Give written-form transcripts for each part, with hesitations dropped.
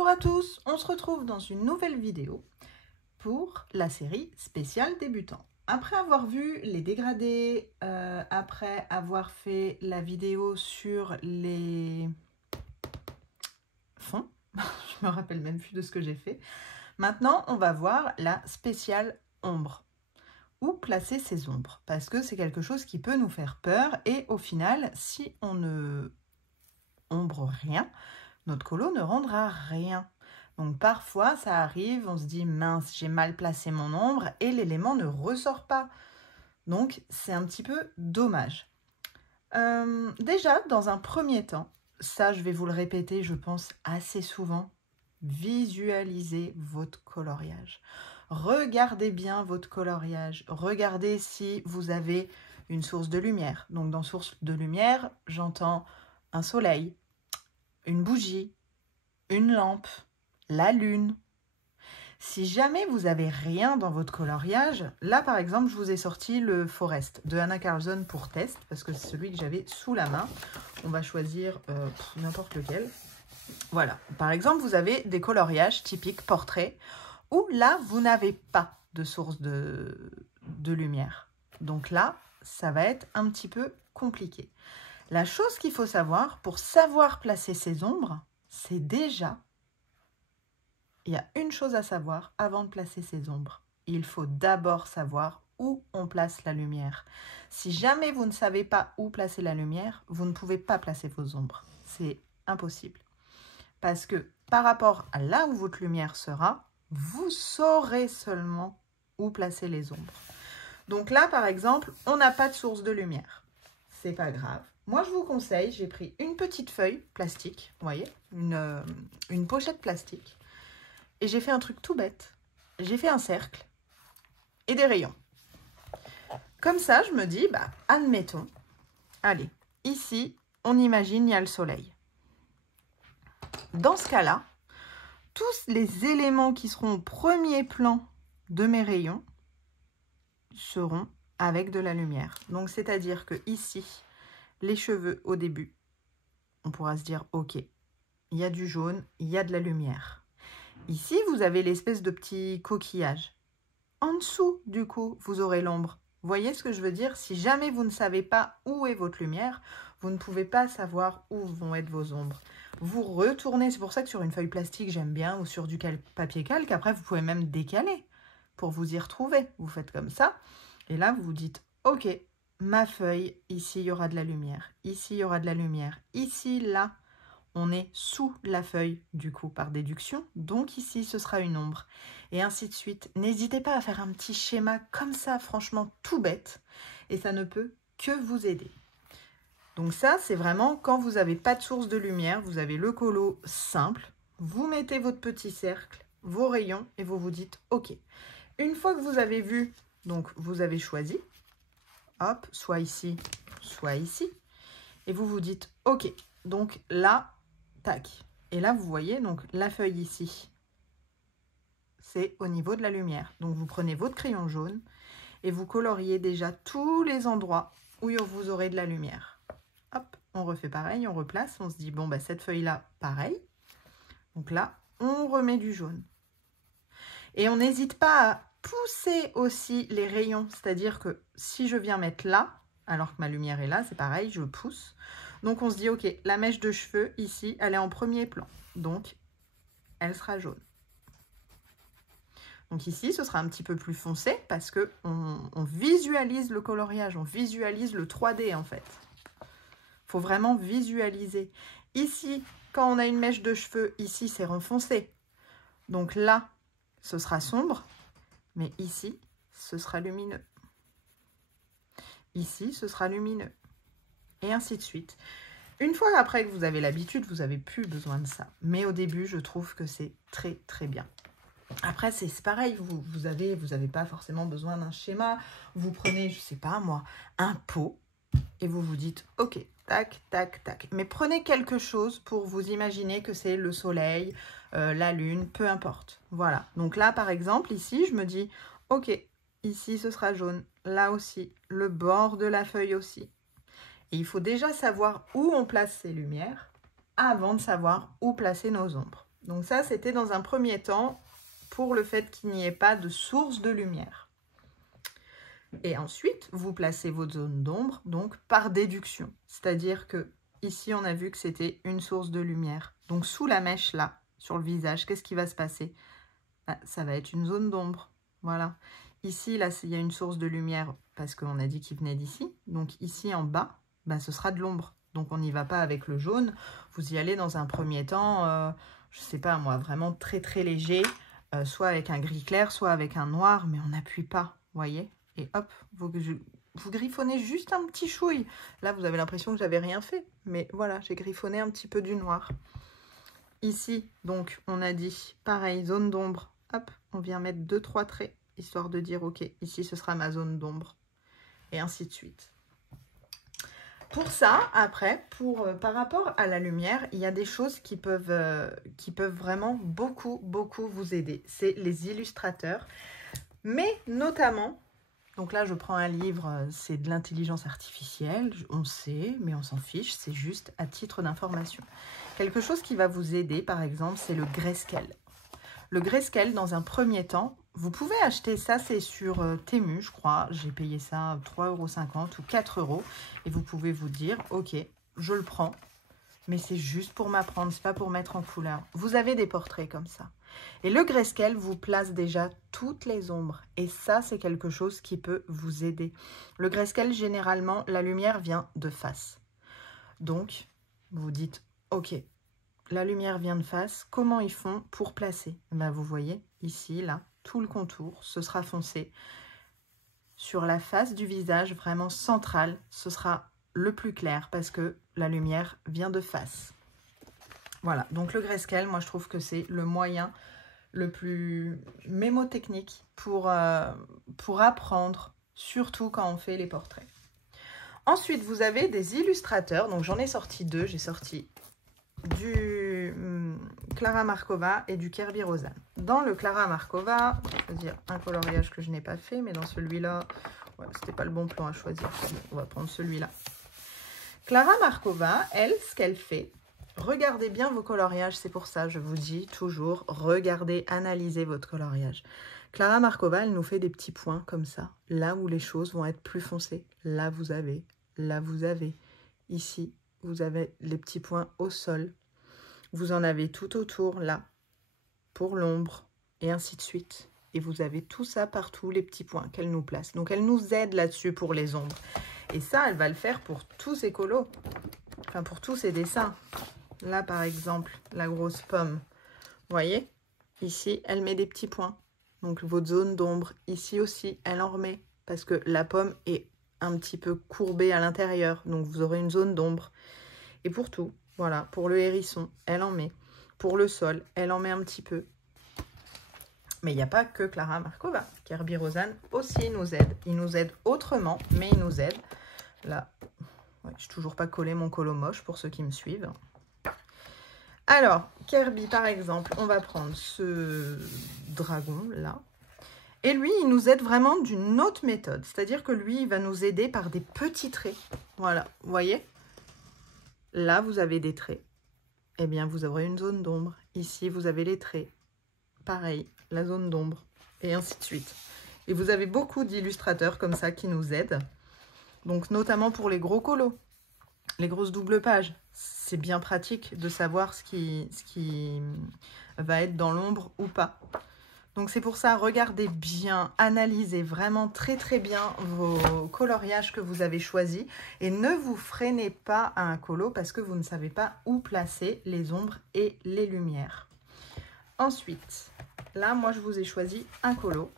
Bonjour à tous, on se retrouve dans une nouvelle vidéo pour la série spéciale débutant. Après avoir vu les dégradés, après avoir fait la vidéo sur les fonds, je me rappelle même plus de ce que j'ai fait, maintenant on va voir la spéciale ombre. Où placer ces ombres, parce que c'est quelque chose qui peut nous faire peur et au final, si on ne ombre rien, notre colo ne rendra rien. Donc parfois ça arrive, on se dit mince, j'ai mal placé mon ombre et l'élément ne ressort pas. Donc c'est un petit peu dommage. Déjà, dans un premier temps, ça je vais vous le répéter, je pense assez souvent, visualisez votre coloriage. Regardez bien votre coloriage. Regardez si vous avez une source de lumière. Donc dans source de lumière, j'entends un soleil, une bougie, une lampe, la lune. Si jamais vous n'avez rien dans votre coloriage, là par exemple, je vous ai sorti le Forest de Anna Carlson pour test, parce que c'est celui que j'avais sous la main. On va choisir n'importe lequel. Voilà, par exemple, vous avez des coloriages typiques portrait, où là, vous n'avez pas de source de lumière. Donc là, ça va être un petit peu compliqué. La chose qu'il faut savoir, pour savoir placer ses ombres, c'est déjà, il y a une chose à savoir avant de placer ses ombres. Il faut d'abord savoir où on place la lumière. Si jamais vous ne savez pas où placer la lumière, vous ne pouvez pas placer vos ombres. C'est impossible. Parce que par rapport à là où votre lumière sera, vous saurez seulement où placer les ombres. Donc là, par exemple, on n'a pas de source de lumière. C'est pas grave. Moi, je vous conseille, j'ai pris une petite feuille plastique, vous voyez, une pochette plastique. Et j'ai fait un truc tout bête. J'ai fait un cercle et des rayons. Comme ça, je me dis, bah, admettons, allez, ici, on imagine il y a le soleil. Dans ce cas-là, tous les éléments qui seront au premier plan de mes rayons seront avec de la lumière. Donc, c'est-à-dire que ici, les cheveux au début, on pourra se dire, ok, il y a du jaune, il y a de la lumière. Ici, vous avez l'espèce de petit coquillage. En dessous, du coup, vous aurez l'ombre. Vous voyez ce que je veux dire? Si jamais vous ne savez pas où est votre lumière, vous ne pouvez pas savoir où vont être vos ombres. Vous retournez, c'est pour ça que sur une feuille plastique, j'aime bien, ou sur du papier calque, après, vous pouvez même décaler pour vous y retrouver. Vous faites comme ça, et là, vous vous dites, ok, ma feuille, ici, il y aura de la lumière. Ici, il y aura de la lumière. Ici, là, on est sous la feuille, du coup, par déduction. Donc ici, ce sera une ombre. Et ainsi de suite. N'hésitez pas à faire un petit schéma comme ça, franchement, tout bête. Et ça ne peut que vous aider. Donc ça, c'est vraiment quand vous n'avez pas de source de lumière, vous avez le colo simple. Vous mettez votre petit cercle, vos rayons, et vous vous dites, ok. Une fois que vous avez vu, donc vous avez choisi, hop, soit ici, soit ici. Et vous vous dites, ok, donc là, tac. Et là, vous voyez, donc la feuille ici, c'est au niveau de la lumière. Donc, vous prenez votre crayon jaune et vous coloriez déjà tous les endroits où vous aurez de la lumière. Hop, on refait pareil, on replace. On se dit, bon, bah, cette feuille-là, pareil. Donc là, on remet du jaune. Et on n'hésite pas à pousser aussi les rayons. C'est-à-dire que si je viens mettre là, alors que ma lumière est là, c'est pareil, je pousse. Donc, on se dit, ok, la mèche de cheveux, ici, elle est en premier plan. Donc, elle sera jaune. Donc ici, ce sera un petit peu plus foncé parce qu'on visualise le coloriage, on visualise le 3D, en fait. Il faut vraiment visualiser. Ici, quand on a une mèche de cheveux, ici, c'est renfoncé. Donc là, ce sera sombre. Mais ici, ce sera lumineux. Ici, ce sera lumineux. Et ainsi de suite. Une fois après que vous avez l'habitude, vous n'avez plus besoin de ça. Mais au début, je trouve que c'est très, très bien. Après, c'est pareil, vous avez pas forcément besoin d'un schéma. Vous prenez, je sais pas moi, un pot et vous vous dites, ok, tac, tac, tac. Mais prenez quelque chose pour vous imaginer que c'est le soleil, la lune, peu importe. Voilà. Donc là, par exemple, ici, je me dis, ok, ici, ce sera jaune. Là aussi, le bord de la feuille aussi. Et il faut déjà savoir où on place ces lumières avant de savoir où placer nos ombres. Donc ça, c'était dans un premier temps pour le fait qu'il n'y ait pas de source de lumière. Et ensuite, vous placez votre zone d'ombre, donc par déduction. C'est-à-dire que ici, on a vu que c'était une source de lumière. Donc sous la mèche là, sur le visage, qu'est-ce qui va se passer? Ça va être une zone d'ombre. Voilà. Ici, là, il y a une source de lumière parce qu'on a dit qu'il venait d'ici. Donc ici, en bas, ce sera de l'ombre. Donc on n'y va pas avec le jaune. Vous y allez dans un premier temps, je ne sais pas moi, vraiment très très léger. Soit avec un gris clair, soit avec un noir, mais on n'appuie pas, voyez? Et hop, vous griffonnez juste un petit chouille. Là, vous avez l'impression que j'avais rien fait. Mais voilà, j'ai griffonné un petit peu du noir. Ici, donc, on a dit, pareil, zone d'ombre. Hop, on vient mettre 2-3 traits, histoire de dire, ok, ici, ce sera ma zone d'ombre. Et ainsi de suite. Pour ça, après, par rapport à la lumière, il y a des choses qui peuvent vraiment beaucoup vous aider. C'est les illustrateurs, mais notamment, donc là je prends un livre, c'est de l'intelligence artificielle, on sait, mais on s'en fiche, c'est juste à titre d'information. Quelque chose qui va vous aider, par exemple, c'est le grayscale. Le grayscale, dans un premier temps, vous pouvez acheter ça, c'est sur Temu, je crois. J'ai payé ça 3,50 € ou 4 € et vous pouvez vous dire, ok, je le prends, mais c'est juste pour m'apprendre, c'est pas pour mettre en couleur. Vous avez des portraits comme ça. Et le grayscale vous place déjà toutes les ombres. Et ça, c'est quelque chose qui peut vous aider. Le grayscale, généralement, la lumière vient de face. Donc, vous dites, ok, la lumière vient de face. Comment ils font pour placer? Vous voyez, ici, là, tout le contour, ce sera foncé. Sur la face du visage, vraiment centrale, ce sera le plus clair parce que la lumière vient de face. Voilà, donc le grayscale, moi je trouve que c'est le moyen le plus mémotechnique pour apprendre, surtout quand on fait les portraits. Ensuite, vous avez des illustrateurs, donc j'en ai sorti deux, j'ai sorti du Klara Markova et du Kerby Rosan. Dans le Klara Markova, je vais choisir un coloriage que je n'ai pas fait, mais dans celui-là, ouais, c'était pas le bon plan à choisir, on va prendre celui-là. Klara Markova, elle, ce qu'elle fait, regardez bien vos coloriages, c'est pour ça, je vous dis toujours, regardez, analysez votre coloriage. Klara Markova, elle nous fait des petits points comme ça, là où les choses vont être plus foncées. Là, vous avez, ici, vous avez les petits points au sol. Vous en avez tout autour, là, pour l'ombre, et ainsi de suite. Et vous avez tout ça partout, les petits points qu'elle nous place. Donc, elle nous aide là-dessus pour les ombres. Et ça, elle va le faire pour tous ses colos. Enfin, pour tous ses dessins. Là, par exemple, la grosse pomme. Vous voyez? Ici, elle met des petits points. Donc, votre zone d'ombre. Ici aussi, elle en remet. Parce que la pomme est un petit peu courbée à l'intérieur. Donc, vous aurez une zone d'ombre. Et pour tout, voilà. Pour le hérisson, elle en met. Pour le sol, elle en met un petit peu. Mais il n'y a pas que Klara Markova. Kerby Rosan aussi nous aide. Il nous aide autrement, mais il nous aide. Là, ouais, je n'ai toujours pas collé mon colo moche pour ceux qui me suivent. Alors, Kerby, par exemple, on va prendre ce dragon là. Et lui, il nous aide vraiment d'une autre méthode. C'est-à-dire que lui, il va nous aider par des petits traits. Voilà, vous voyez? Là, vous avez des traits. Eh bien, vous aurez une zone d'ombre. Ici, vous avez les traits. Pareil, la zone d'ombre. Et ainsi de suite. Et vous avez beaucoup d'illustrateurs comme ça qui nous aident. Donc, notamment pour les gros colos. Les grosses doubles pages. C'est bien pratique de savoir ce qui va être dans l'ombre ou pas. Donc c'est pour ça, regardez bien, analysez vraiment très bien vos coloriages que vous avez choisis et ne vous freinez pas à un colo parce que vous ne savez pas où placer les ombres et les lumières. Ensuite, là moi je vous ai choisi un colo,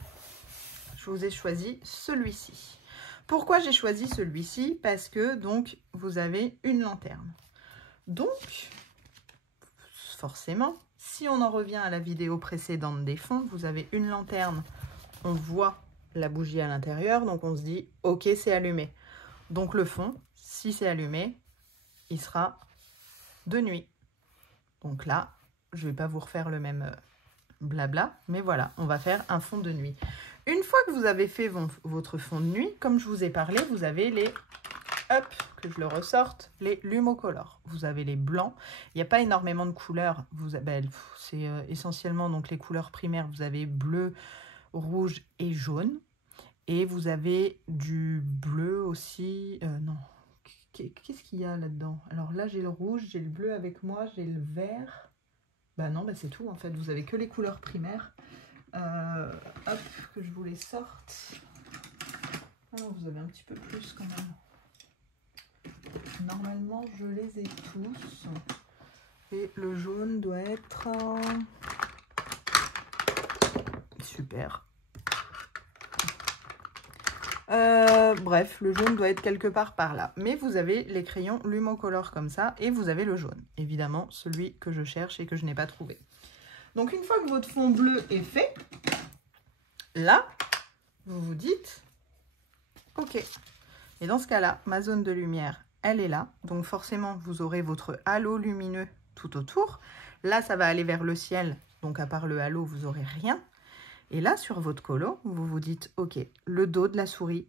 je vous ai choisi celui-ci. Pourquoi j'ai choisi celui-ci? Parce que donc vous avez une lanterne. Donc, forcément, si on en revient à la vidéo précédente des fonds, vous avez une lanterne, on voit la bougie à l'intérieur, donc on se dit, ok, c'est allumé. Donc le fond, si c'est allumé, il sera de nuit. Donc là, je ne vais pas vous refaire le même blabla, mais voilà, on va faire un fond de nuit. Une fois que vous avez fait votre fond de nuit, comme je vous ai parlé, vous avez les hop, que je le ressorte, les Lumocolor. Vous avez les blancs. Il n'y a pas énormément de couleurs. C'est essentiellement donc les couleurs primaires. Vous avez bleu, rouge et jaune. Et vous avez du bleu aussi. Non. Qu'est-ce qu'il y a là-dedans? Alors là, j'ai le rouge, j'ai le bleu avec moi, j'ai le vert. Bah non, bah c'est tout en fait. Vous avez que les couleurs primaires. Hop, que je vous les sorte. Alors, vous avez un petit peu plus quand même. Normalement, je les ai tous. Et le jaune doit être... Super. Bref, le jaune doit être quelque part par là. Mais vous avez les crayons Lumocolor comme ça. Et vous avez le jaune. Évidemment, celui que je cherche et que je n'ai pas trouvé. Donc, une fois que votre fond bleu est fait, là, vous vous dites... OK. Et dans ce cas-là, ma zone de lumière, elle est là. Donc, forcément, vous aurez votre halo lumineux tout autour. Là, ça va aller vers le ciel. Donc, à part le halo, vous n'aurez rien. Et là, sur votre colo, vous vous dites, OK, le dos de la souris,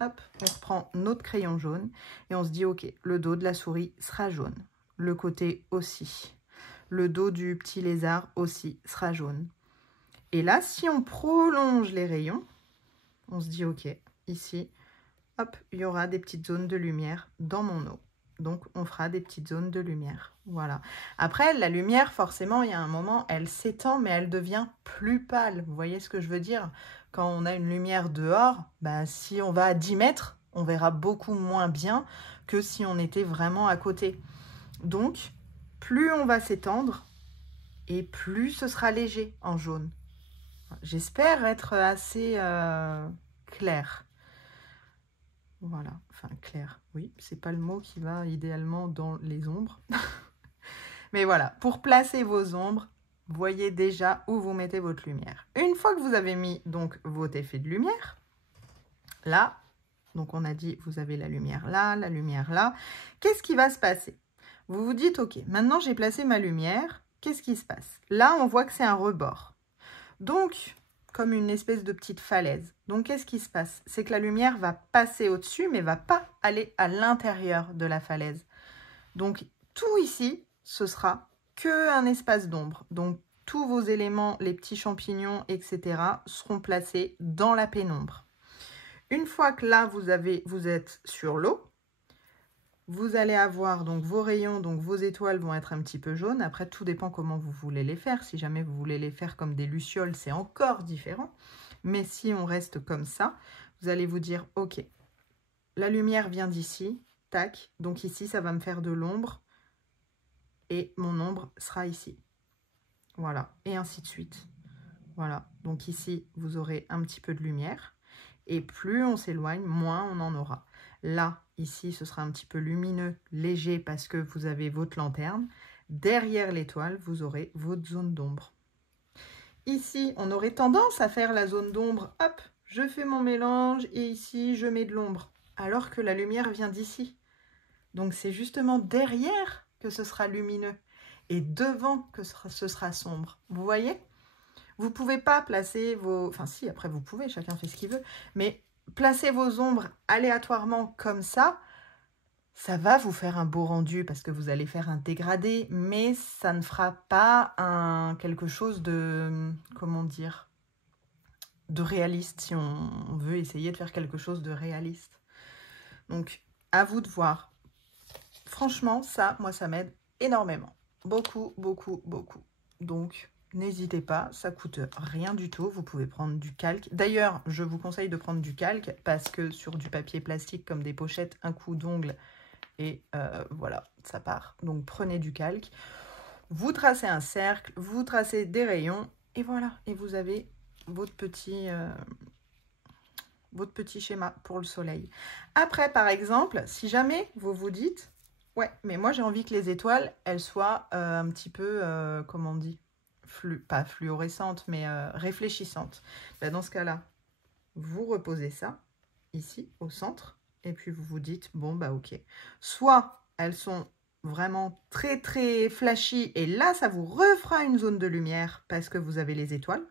hop, on reprend notre crayon jaune et on se dit, OK, le dos de la souris sera jaune. Le côté aussi. Le dos du petit lézard aussi sera jaune. Et là, si on prolonge les rayons, on se dit, OK, ici, hop, il y aura des petites zones de lumière dans mon eau. Donc, on fera des petites zones de lumière. Voilà. Après, la lumière, forcément, il y a un moment, elle s'étend, mais elle devient plus pâle. Vous voyez ce que je veux dire? Quand on a une lumière dehors, bah, si on va à 10 mètres, on verra beaucoup moins bien que si on était vraiment à côté. Donc, plus on va s'étendre et plus ce sera léger en jaune. J'espère être assez claire. Voilà, enfin clair, oui, c'est pas le mot qui va idéalement dans les ombres. Mais voilà, pour placer vos ombres, voyez déjà où vous mettez votre lumière. Une fois que vous avez mis donc votre effet de lumière, là, donc on a dit vous avez la lumière là, qu'est-ce qui va se passer? Vous vous dites, ok, maintenant j'ai placé ma lumière, qu'est-ce qui se passe? Là, on voit que c'est un rebord. Donc, comme une espèce de petite falaise. Donc, qu'est-ce qui se passe? C'est que la lumière va passer au-dessus, mais va pas aller à l'intérieur de la falaise. Donc, tout ici, ce sera qu'un espace d'ombre. Donc, tous vos éléments, les petits champignons, etc., seront placés dans la pénombre. Une fois que là, vous êtes sur l'eau, vous allez avoir donc vos rayons, donc vos étoiles vont être un petit peu jaunes. Après, tout dépend comment vous voulez les faire. Si jamais vous voulez les faire comme des lucioles, c'est encore différent. Mais si on reste comme ça, vous allez vous dire, ok, la lumière vient d'ici, tac. Donc ici, ça va me faire de l'ombre. Et mon ombre sera ici. Voilà, et ainsi de suite. Voilà, donc ici, vous aurez un petit peu de lumière. Et plus on s'éloigne, moins on en aura. Là, ici, ce sera un petit peu lumineux, léger, parce que vous avez votre lanterne. Derrière l'étoile, vous aurez votre zone d'ombre. Ici, on aurait tendance à faire la zone d'ombre. Hop, je fais mon mélange et ici, je mets de l'ombre. Alors que la lumière vient d'ici. Donc, c'est justement derrière que ce sera lumineux. Et devant que ce sera sombre. Vous voyez ? Vous ne pouvez pas placer vos... Enfin, si, après, vous pouvez, chacun fait ce qu'il veut. Mais placer vos ombres aléatoirement comme ça va vous faire un beau rendu parce que vous allez faire un dégradé, mais ça ne fera pas quelque chose de... Comment dire ? De réaliste, si on veut essayer de faire quelque chose de réaliste. Donc, à vous de voir. Franchement, ça, moi, ça m'aide énormément. Beaucoup, beaucoup, beaucoup. Donc... N'hésitez pas, ça coûte rien du tout, vous pouvez prendre du calque. D'ailleurs, je vous conseille de prendre du calque parce que sur du papier plastique comme des pochettes, un coup d'ongle et voilà, ça part. Donc prenez du calque, vous tracez un cercle, vous tracez des rayons et voilà. Et vous avez votre petit schéma pour le soleil. Après, par exemple, si jamais vous vous dites, ouais, mais moi j'ai envie que les étoiles, elles soient un petit peu, comment on dit ? Pas fluorescente, mais réfléchissante. Ben, dans ce cas-là, vous reposez ça ici au centre et puis vous vous dites, bon, bah ok. Soit elles sont vraiment très très flashy et là, ça vous refera une zone de lumière parce que vous avez les étoiles.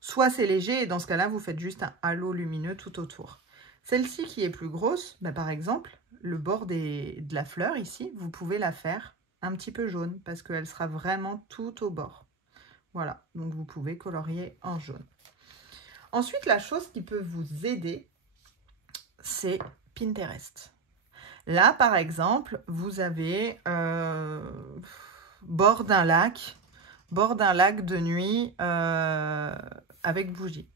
Soit c'est léger et dans ce cas-là, vous faites juste un halo lumineux tout autour. Celle-ci qui est plus grosse, bah, par exemple, le bord de la fleur ici, vous pouvez la faire un petit peu jaune parce qu'elle sera vraiment tout au bord. Voilà, donc vous pouvez colorier en jaune. Ensuite, la chose qui peut vous aider, c'est Pinterest. Là, par exemple, vous avez bord d'un lac de nuit avec bougie.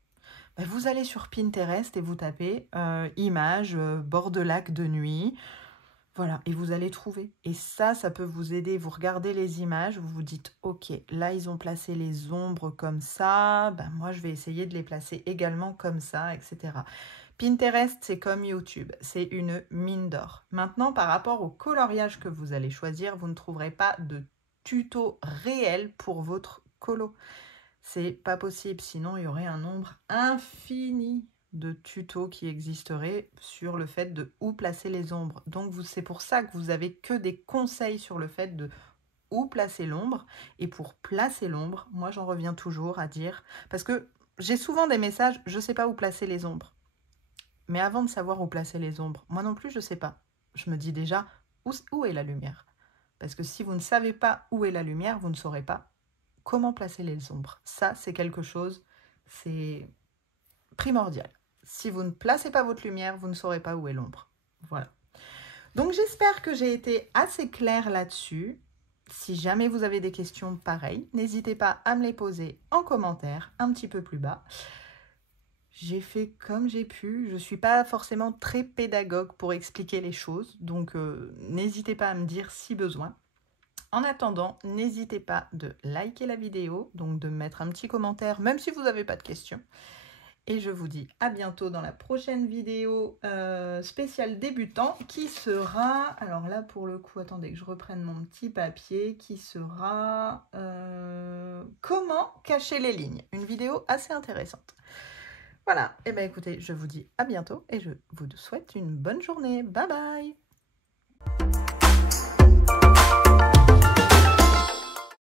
Ben, vous allez sur Pinterest et vous tapez images, bord de lac de nuit. Voilà, et vous allez trouver. Et ça peut vous aider. Vous regardez les images, vous vous dites, ok, là, ils ont placé les ombres comme ça. Ben, moi, je vais essayer de les placer également comme ça, etc. Pinterest, c'est comme YouTube. C'est une mine d'or. Maintenant, par rapport au coloriage que vous allez choisir, vous ne trouverez pas de tuto réel pour votre colo. C'est pas possible, sinon il y aurait un nombre infini de tutos qui existeraient sur le fait de où placer les ombres. Donc c'est pour ça que vous avez que des conseils sur le fait de où placer l'ombre. Et pour placer l'ombre, moi j'en reviens toujours à dire, parce que j'ai souvent des messages, je sais pas où placer les ombres. Mais avant de savoir où placer les ombres, moi non plus je sais pas. Je me dis déjà, où est la lumière? Parce que si vous ne savez pas où est la lumière, vous ne saurez pas comment placer les ombres. Ça, c'est quelque chose, c'est primordial. Si vous ne placez pas votre lumière, vous ne saurez pas où est l'ombre. Voilà. Donc, j'espère que j'ai été assez claire là-dessus. Si jamais vous avez des questions pareilles, n'hésitez pas à me les poser en commentaire, un petit peu plus bas. J'ai fait comme j'ai pu. Je ne suis pas forcément très pédagogue pour expliquer les choses. Donc, n'hésitez pas à me dire si besoin. En attendant, n'hésitez pas de liker la vidéo, donc de mettre un petit commentaire, même si vous n'avez pas de questions. Et je vous dis à bientôt dans la prochaine vidéo spéciale débutant qui sera, alors là pour le coup, attendez que je reprenne mon petit papier, qui sera comment cacher les lignes. Une vidéo assez intéressante. Voilà, et bien écoutez, je vous dis à bientôt et je vous souhaite une bonne journée. Bye bye!